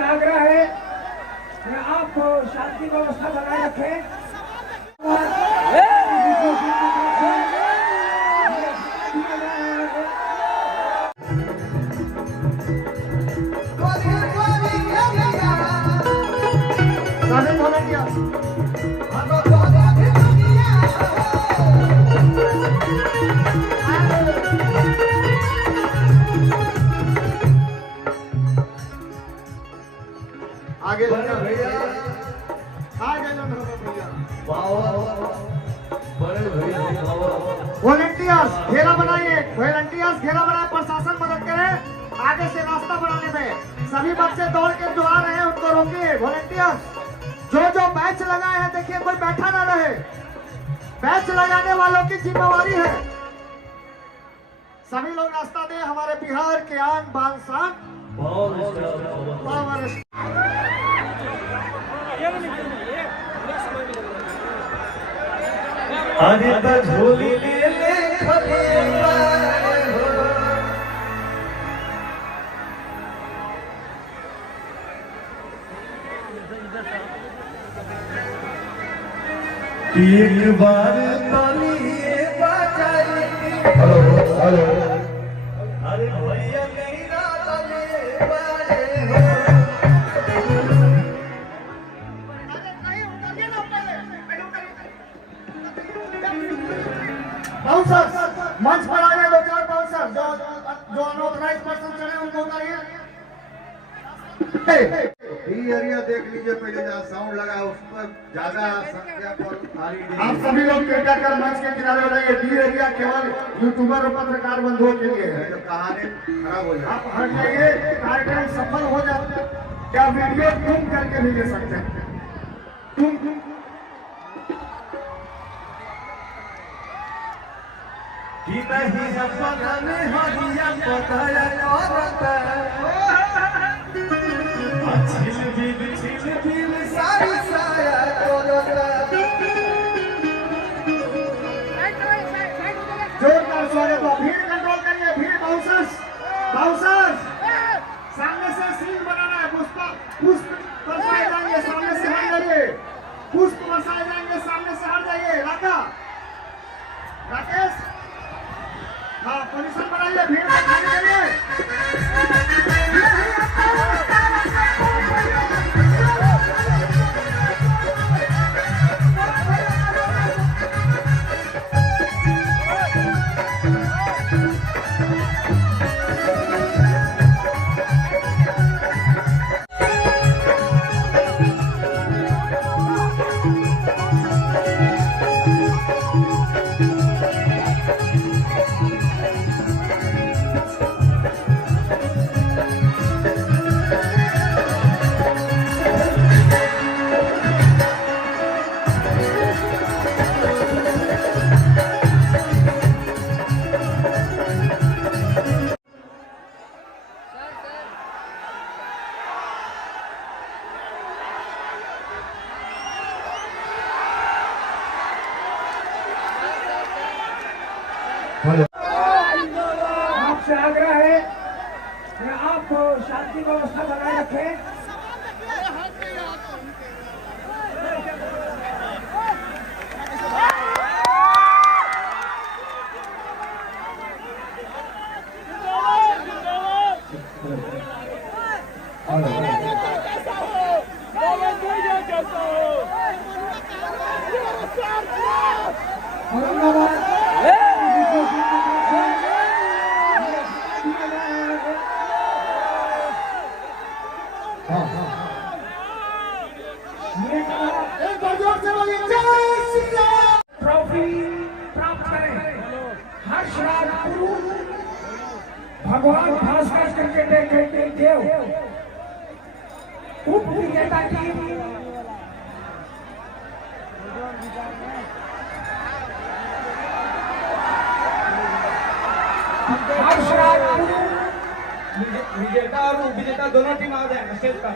आपसे आग्रह है कि आप शांति व्यवस्था बनाए रखें। आगे भैया वॉलंटियर्स घेरा बनाइए, वॉलंटियर्स घेरा बनाए, प्रशासन मदद करे आगे से रास्ता बनाने में। सभी बच्चे दौड़ के जो आ रहे हैं उनको रोकिए। वॉलंटियर्स जो बैच लगाए हैं देखिए कोई बैठा ना रहे, बैच लगाने वालों की जिम्मेवारी है। सभी लोग रास्ता दें, हमारे बिहार के आन बान शान अरे झोली ले ले एक बार तालिए बजाई। हेलो अरे भैया नहीं तालिए बजाए बाउंसर मंच पर आ गए, 2-4 बाउंसर जो अनऑथराइज पर्सन चले उनको उतारिए। एरिया देख लीजिए पहले, जहाँ साउंड लगा उस पर ज्यादा संख्या पर आप सभी लोग कृपया कर मंच के किनारे हो जाइए। डी एरिया केवल यूट्यूबर और पत्रकार बंधुओं के लिए है। कहानी खराब हो जाए, आप हट जाइए, कार्यक्रम सफल हो जाए। क्या वीडियो जूम करके भी ले सकते हैं? कि नहीं है पता नहीं हरिया पता है छिल बिल सारी साया जोरदार स्वागत हो। भीड़ कंट्रोल करिए, भीड़ बाउंसर्स सामने से सीन बनाना है। पुष्प बरसाए जाएंगे, सामने से हट जाइए। पुष्प बरसाए जाएंगे, सामने से हट जाइए। राकेश हाँ पोजीशन बनाइए, भीड़ करिए। आपसे आग्रह है कि आप शांति व्यवस्था बनाए रखें। ट्रॉफी प्राप्त करें हर्षराज पुरुष भगवान भास्कर क्रिकेट के देव उप विजेता टीम हर्षराज पुरुष विजेता और उपविजेता दोनों टीम आ जाए स्टेज पर।